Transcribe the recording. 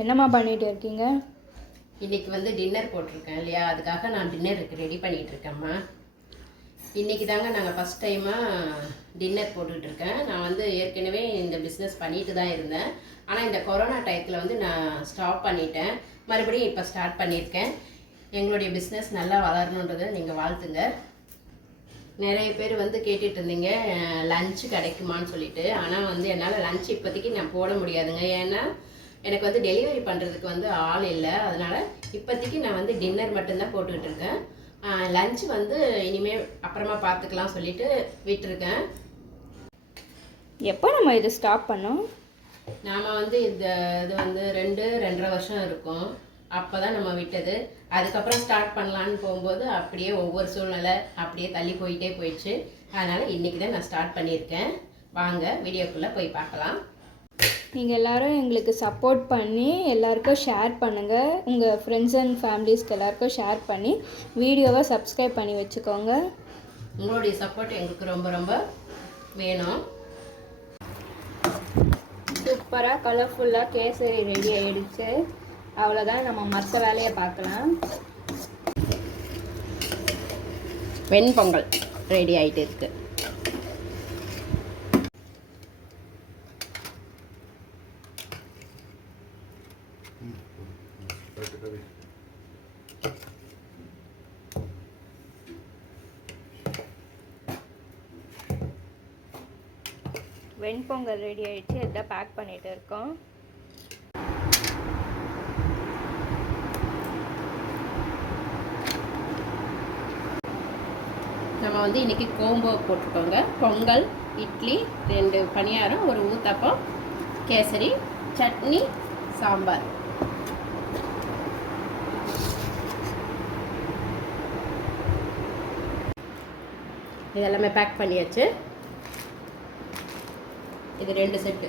என்னம்மா பண்ணிகிட்டு இருக்கீங்க? இன்றைக்கி வந்து டின்னர் போட்டிருக்கேன் இல்லையா, அதுக்காக நான் டின்னருக்கு ரெடி பண்ணிகிட்ருக்கேம்மா. இன்றைக்கி தாங்க நாங்கள் ஃபஸ்ட் டைமாக டின்னர் போட்டுட்ருக்கேன். நான் வந்து ஏற்கனவே இந்த பிஸ்னஸ் பண்ணிட்டு தான் இருந்தேன். ஆனால் இந்த கொரோனா டயத்தில் வந்து நான் ஸ்டாப் பண்ணிட்டேன். மறுபடியும் இப்போ ஸ்டார்ட் பண்ணியிருக்கேன். எங்களுடைய பிஸ்னஸ் நல்லா வளரணுன்றதை நீங்கள் வாழ்த்துங்க. நிறைய பேர் வந்து கேட்டுட்டு இருந்தீங்க லஞ்சு கிடைக்குமான்னு சொல்லிட்டு. ஆனால் வந்து என்னால் லஞ்ச் இப்போதைக்கு நான் போட முடியாதுங்க. ஏன்னா எனக்கு வந்து டெலிவரி பண்ணுறதுக்கு வந்து ஆள் இல்லை. அதனால் இப்போதைக்கு நான் வந்து டின்னர் மட்டும்தான் போட்டுக்கிட்டு இருக்கேன். லஞ்ச் வந்து இனிமேல் அப்புறமா பார்த்துக்கலாம் சொல்லிட்டு விட்டுருக்கேன். எப்போ நம்ம இதை ஸ்டாப் பண்ணோம்? நாம் வந்து இது வந்து 2-2.5 வருஷம் இருக்கும். அப்போ தான் நம்ம விட்டது. அதுக்கப்புறம் ஸ்டார்ட் பண்ணலான்னு போகும்போது அப்படியே ஒவ்வொரு சூழ்நிலை அப்படியே தள்ளி போயிட்டே போயிடுச்சு. அதனால் இன்றைக்கி தான் நான் ஸ்டார்ட் பண்ணியிருக்கேன். வாங்க வீடியோக்குள்ளே போய் பார்க்கலாம். நீங்கள் எல்லோரும் எங்களுக்கு சப்போர்ட் பண்ணி எல்லாருக்கும் ஷேர் பண்ணுங்கள். உங்கள் ஃப்ரெண்ட்ஸ் அண்ட் ஃபேமிலிஸ்க்கு எல்லாருக்கும் ஷேர் பண்ணி வீடியோவை சப்ஸ்கிரைப் பண்ணி வச்சுக்கோங்க. உங்களுடைய சப்போர்ட் எங்களுக்கு ரொம்ப ரொம்ப வேணும். சூப்பராக கலர்ஃபுல்லாக கேசரி ரெடி ஆகிடுச்சு. அவ்வளோதான், நம்ம மற்ற வேலையை பார்க்கலாம். வெண்பொங்கல் ரெடி ஆகிட்டு இருக்கு. வெண்பொங்கல் ரெடி ஆகிடுச்சு. எல்லாம் பேக் பண்ணிகிட்டு இருக்கோம். நம்ம வந்து இன்றைக்கி கோம்போ போட்டுக்கோங்க. பொங்கல், இட்லி, 2 பணியாரம், ஒரு ஊத்தப்பம், கேசரி, சட்னி, சாம்பார். இதெல்லாமே பேக் பண்ணியாச்சு. இது 2 செட்டு.